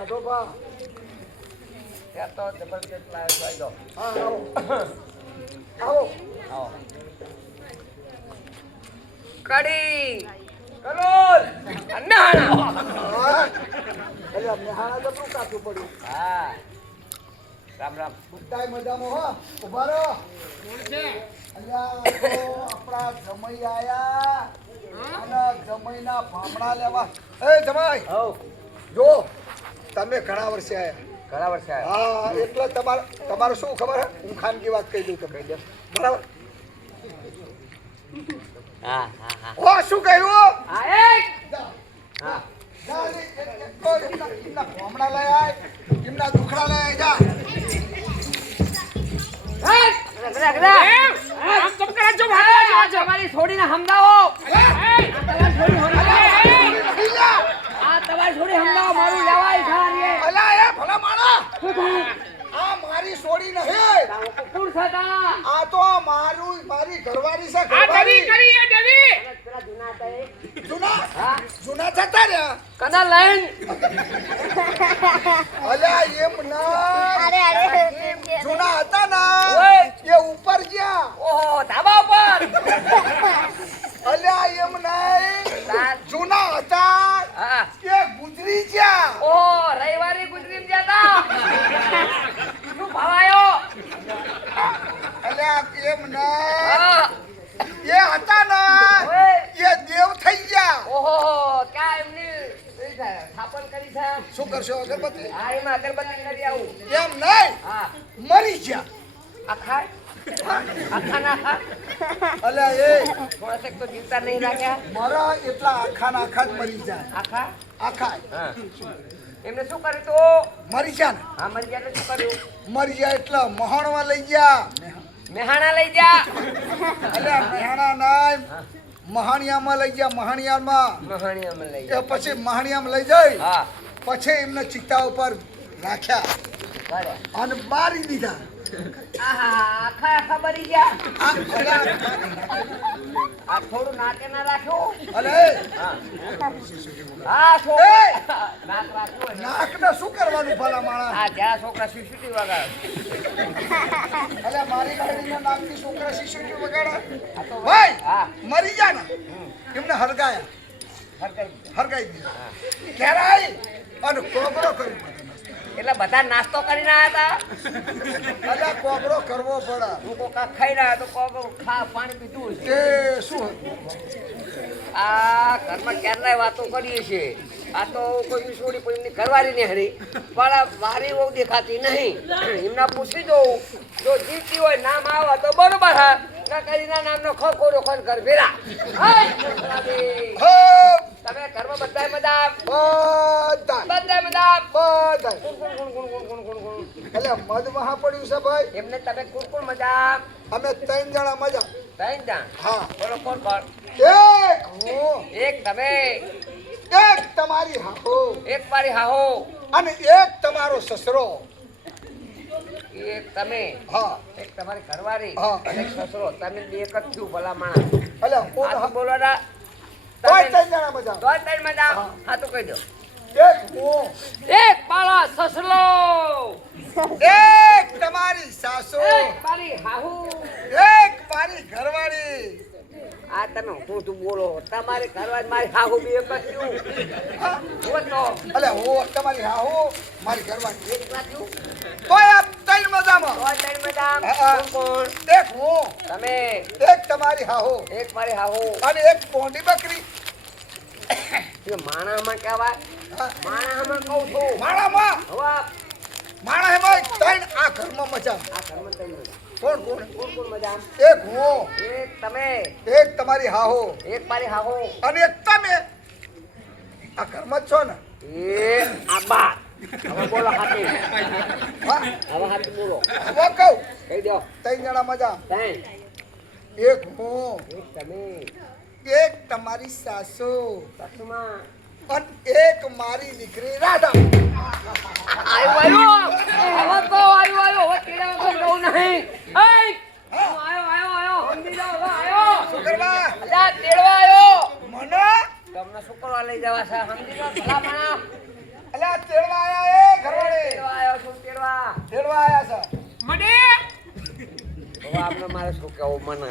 રાધોબા ત્યાં તો જબરદસ્ત લાવ્યો દો. હા આવો આવો. કડી કરોલ અન્નાણા. હા એટલે અમને હાણા જબરું કાચું પડ્યું હા રામ રામ. બધાય મજામાં હો ઉભા રહો અલ્યા તો આપણા જમાઈ આયા અને જમાઈના ભામણા લેવા એ જમાઈ હવ જો તમે ઘણા વર્ષે આયા ઘણા વર્ષે આવ્યા. હા એટલે તમારું શું ખબર હે હું ખાનગી વાત કહી દઉં તો કહી દે બરાબર હા હા હા ઓ શું કહ્યું હા એક હા જા લે, તો એમના ભામણા લઈ આય એમના દુખડા લઈ આય જા આમ ચમ કરે છો ભાઈ તમારી છોડીને સમજાવો. આ તમારી છોડી સમજાવો મારું લેવાય ખારી. અલા એ ભલા માણા આ મારી છોડી નહીં કોણ હતા? આ તો મારી ઘરવાળી છે આ ઘરવાળી. ડવી કરી એ ડવી જૂના હા જૂના જતા રહ્યા કદા લઈને અલ્યા એમ ના જૂના હતા ઓય. ને એ ઉપર ગયા ઓહો ધાબા ઉપર. અલ્યા એમ નહીં તાર. જૂના હતા હા એ ગુજરી ગયા ઓહો રવિવારે ગુજરી ગયા હતા. શું ભાવાયો? અલ્યા એમ નહીં હા એ હતા ને ઓય. એ દેવ થઈ ગયા ઓહો ક્યાં એમની સ્થાપન કરી છે? શું કરશો અગરબત્તી હા એમાં અગરબત્તી કરી આવું. એમ નહીં હા મરી ગયા આખા આખા ના આખા અલ્યા એ થોડા સેક તો જીવતા નહીં રાખ્યા. મારા એટલા આખા ના આખા જ મરી જાય આખા આખા હા એમને શું કર્યું તું? મરી ગયા ને હા મરી ગયા તો શું કર્યું? મરી ગયા એટલે મહાણવા લઈ ગયા મેહાણા લઈ જા. અલ્યા મહાણા નાય મહાણિયામાં લઈ ગયા મહાણિયામાં મહાણીયામાં લઈ એ જા. પછી મહાણિયામાં લઈ જઈ હા પછી એમને ચિત્તા ઉપર રાખ્યા બરાબર. અને મારી દીધા આહા આખા આખા મરી ગયા. આ અલ્યા આ થોડું નાકે ના રાખ્યું. અલે હા હા એ! છોકરા નાક રાખ્યું ને. નાકને શું કરવાનું ભલા માણસ આ જ્યાં છોકરા શીશુટી વગાડે. અલ્યા મારી ગાડીના નાકથી છોકરા શિશુટી વગાડે આ તો ભાઈ હા મરી ગયા ને એમને હરગાયા હરગાઈ. હરગાઈ દીધા ઘેરાઈ અને કોબરો કર્યો એટલે બધા નાસ્તો કરીને આવ્યા હતા. અલ્યા કોબરો કરવો પડે હું કોકા ખાઈ રહ્યા તો કોક પાણી પીધું છે. તે શું આ ઘરમાં ક્યારના વાતો કરીએ છીએ. આ તો કોઈ છોડી કોઈ એમની ઘરવાળી ને હરી પણ આ વારી બહુ દેખાતી નહીં. એમના પૂછી જોઉં જો જીવતી હોય નામ આવે તો બરોબર હા ના કરીના નામનો ખોખોડો ખોન કર ભેરા. હો તમે ઘરમાં બધાય મજા બધા બધાય મજા બધા ગુણ ગુણ ગુણ ગુણ ગુણ ગુણ ગુણ. અલ્યા મધ મહા પડ્યું છે ભાઈ એમને તમે કુણ કુણ મજા અમે 3 જણા મજા ત્રણ જાણ હા બોલો કોણ કોણ? એક હું એક તમે એક તમારી હાહો એક મારી હાહો અને એક તમારો સસરો એક તમે હા એક તમારી ઘરવાળી હા. અને એક સસરો તમે બે એક જ છું ભલા માણસ. અલ્યા આ કોણ તો બોલો ના કોઈ તમે 3 જણા મજા તો ત્રણ મજા હા તો કહી દો. એક હું એક મારો સસલો એક તમારી સાસુ એક મારી હાહુ. એક મારી ઘરવાળી આ તમે હું તું બોલો તમારી ઘરવાળી મારી હાહુ બે એક જ છું. હું તો અલ્યા હું તમારી હાહો મારી ઘરવાળી એક ના છું કોઈ આ 3 મજામાં તો ત્રણ મજા હા. કોણ કોણ? એક હું તમે એક તમારી હાહો એક મારી હાહુ અને એક પોંડી બકરી એ માણામાં કહેવાય હા. માણામાં કહું છું માણામાં હવે માણા એમાં 3 આ ઘરમાં મજા આ ઘરમાં ત્રણ મજા કોણ કોણ કોણ કોણ મજા એક હું એક તમે એક તમારી હાહો એક મારી હાહુ અને એક તમે આ ઘરમાં જ છો ને એ આબા હવે બોલો હાથી હા હવે હાથી બોલો હવે કહું કહી દો 3 જણા મજા ત્રણ એક હું એક તમે એક તમારી સાસુ સાસુમાં અને એક મારી દીકરી રાધા આવ્યો હવે તો આવ્યો હવે કેળા વગર જવું નહીં આવ્યો સમજી જાઓ હવે આવ્યો શું કરવા અલ્યા તેડવા આવ્યો મને તમને શું કરવા લઈ જવા છે સમજી જાઓ ભલા માણસ અલ્યા તેડવા આયા એ ઘરવાળે તેડવા આવ્યો છું તેડવા. તેડવા આયા છે મને હવે આપણે મારે શું કહેવું મને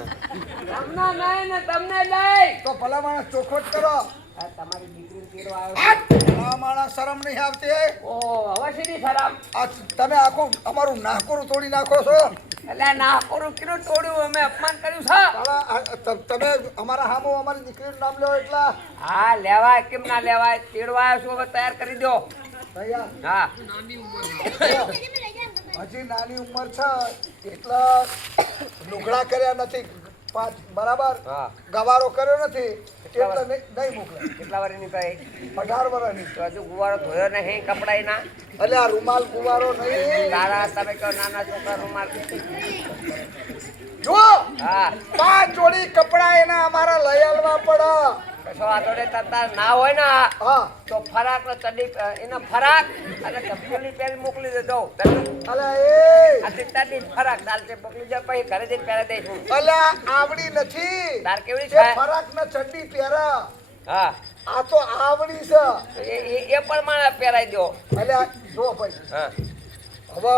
તમને નહીં ને તમને લઈ તો ભલા માણસ ચોખવટ કરો આ તમારી દીકરી તેડવા આવ્યો ભલા માણસ શરમ નહીં આવતી ઓ હવે સીધી ખરાબ આ તમે આખું અમારું નાકોરું તોડી નાખો છો એટલે ના કરું કેટલું તોડ્યું અમે અપમાન કર્યું છે તારા તમે અમારા હામો અમારી દીકરીનું નામ લો એટલા હા લેવાય કેમ ના લેવાય તેડવા આવ્યો છું હવે તૈયાર કરી દો તૈયાર હા હજી નાની ઉંમર છે એટલે લુગડા કર્યા નથી બરાબર હા ગવારો કર્યો નથી એટલે નહીં મોકલે કેટલા વારની કહે 18 વર્ષની તો હજુ ગુવારો ધોયો નહીં કપડાય ના એટલે આ રૂમાલ ગુવારો નહીં તારા તમે કહો નાના છોકરા રૂમાલ જો હા 5 જોડી કપડા એના અમારા લઈ આવવા પડે કશો વાંધો નહીં તમતાર ના હોય ને હા તો ફરાક ને ચડ્ડી એના ફરાક અને ચપ્પલની પહેરી મોકલી દેજો અલે એ આ ચડ્ડી ફરાક ચાલશે મોકલી દે પછી ઘરે જઈને પહેરી દઈશું અલે આવડી નથી તાર કેવડી એ છે ફરાક ને ચડ્ડી પહેરા હા આ તો આવડી છે એ પ્રમાણે પહેરાઈ દો અલે જો ભાઈ હા હવે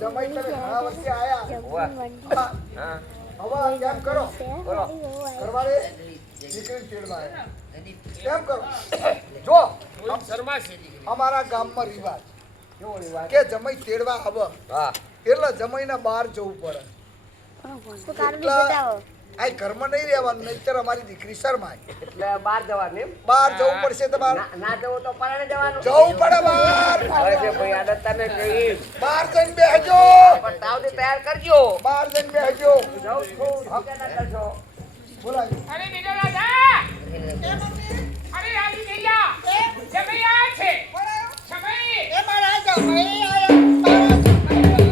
જમાઈ તમે ઘણા વર્ષે આયા વાહ હા, હા હવે કેમ કરો બોલો ઘરવાળે દીકરીને તેડવા આયા. કેમ કરો જો શર્માશે અમારા ગામમાં રિવાજ કેવો રિવાજ કે જમાઈ તેડવા આવે હા એટલે જમાઈને બહાર જવું પડે એટલે આ ઘરમાં નહીં રહેવાનું નહીંતર અમારી દીકરી શરમાય એટલે બહાર જવાનું એમ બહાર જવું પડશે તમારે ના જવું તો પરણે જવાનું જવું પડે બહાર હવે જે ભાઈ આદત તમે કહી બહાર જઈને બેસજો પણ તાવથી તૈયાર કરજો બહાર જઈને બેસજો જાઉં છું હકે ના કરજો બોલાજો અરે બીજો દાદા અરે રાજી ભૈયા જમૈયા છે જમૈ એ મારા જમાઈ આયા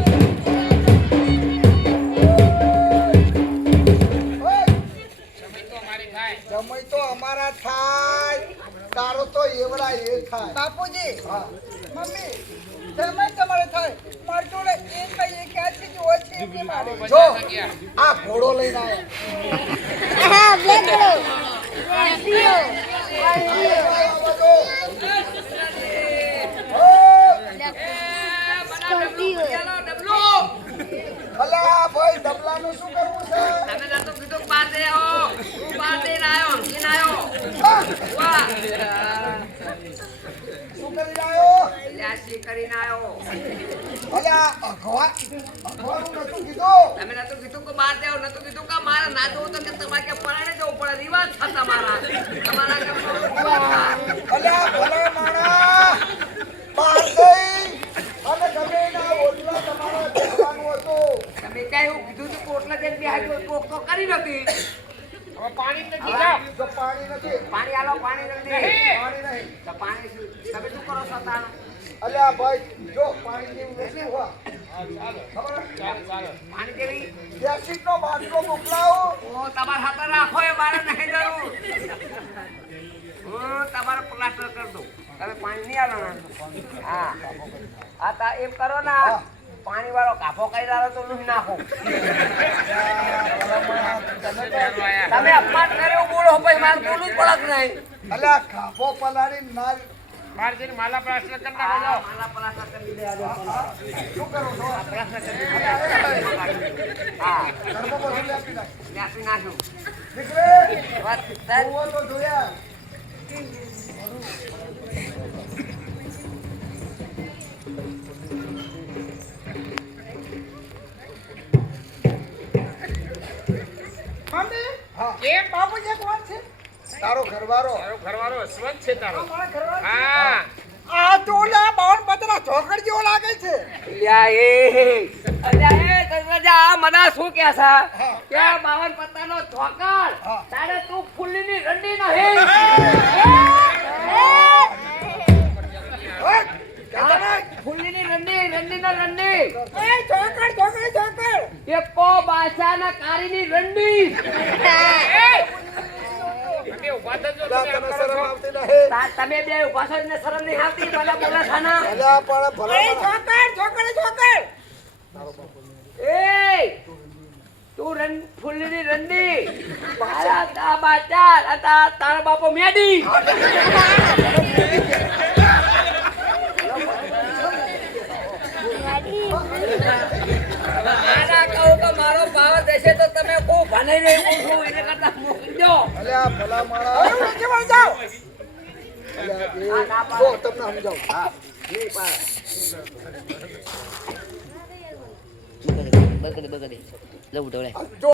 જમૈ તો અમારી થાય જમાઈ તો અમારા થાય તારો તો એવડા એ થાય બાપુજી હા મમ્મી જમે તમારે થાય મારી જોડે એ કઈ ક્યાં છે જોવે છે કે મારે જો બધા ગયા આ ઘોડો લઈને અલા ભાઈ ડબલાનું શું કરવું છે તમે ના તો કીધું પાસે આવો હું પાસે આવ્યો હંકીને આવ્યો હા, વાહ શું કરી રહ્યો લ્યાસી કરીને આવ્યો અલા અગવાનું નતું કીધું તમે ના તો કીધું કે બહાર જાઓ નતું કીધું કે મારે ના જવું તો કે તમારે કે પરણે જવું પડે રિવાજ છે તમારા તમારા અલ્યા ભલા માણા બહાર જઈ અને ગમે એના ઓટલા તમારે બેસવાનું હતું તમે ક્યાં એવું કીધું હતું કોટલા જેમ બેહાડ્યો કોક તો કરી નથી હવે પાણી નથી જાવ જો પાણી નથી પાણી આલો પાણી નથી નહીં. પાણી નહીં તો પાણી તમે શું કરો છો તાણ અલ્યા ભાઈ જો પાણી જેવું નથી હોવા ખબર ચાલો પાણી જેવી ગેસીટનો બાટલો મોકલાવો ઓ તમારા હાથે રાખો એ મારે નહીં જરૂર હું તમારો પ્લાસ્ટર કરી દઉં તમે પાણી નહીં આલો હા હા તા એમ કરો ને પાણી વાળો કાફો કરી લાવો તો નહીં નાખો તમે અપમાન કર્યો બોલો પછી મારે બોલવું જ પડે કે નહીં અલ્યા ખાફો પલાળી ના બહાર જઈને માલા પ્લાસ્ટર કરી નાખો હા, જાઓ મારા પ્લાસ્ટર કરી દે આજે. શું કરો છો પ્લાસ્ટર કરી દે. હા ઘરમાં બધું લેપી નાખ નાખી નાખ્યું દીકરી વાત થાય. જોવો તો જોયા મમ્મી હા કેમ બાપુજી કોણ છે તારો ઘરવાળો તારો ઘરવાળો સ્વચ્છ છે તારો મારા ઘરવાળો હા આ તો ઓલા બાવન પતરા ચોકડ જેવો લાગે છે અલ્યા એ દરવાજા આ મને શું કહે છે કે 52 પત્તાનો ચોકડ હા. તારે તું ફૂલની રંડી નહીં ઓય, કહેતો નહીં. ફૂલની રંડીના રંડી એ ચોકડ એકો બાસાના કારીની રંડી તમે ઉભા થજો અલ્યા, તમે આમ તને કરો શરમ છો. આવતી નહીં તમે બે ઉભા ને શરમ નહીં આવતી ભલા બોલા ખાના અલ્યા પણ ભલા ચોકડ એ તું ફૂલની રંડી મારા દા બાચાર તારા બાપો મેડી આના કહું કે મારો પાવર દેશે તો તમે કોઈ ભણાઈ રહ્યું છું એને કરતા મોકલી દો. અલ્યા ભલા માણા હવે કેવા જાઓ અલ્યા જો તમને સમજાવું હા નહીં પાડે. બગડે લઉં તો જો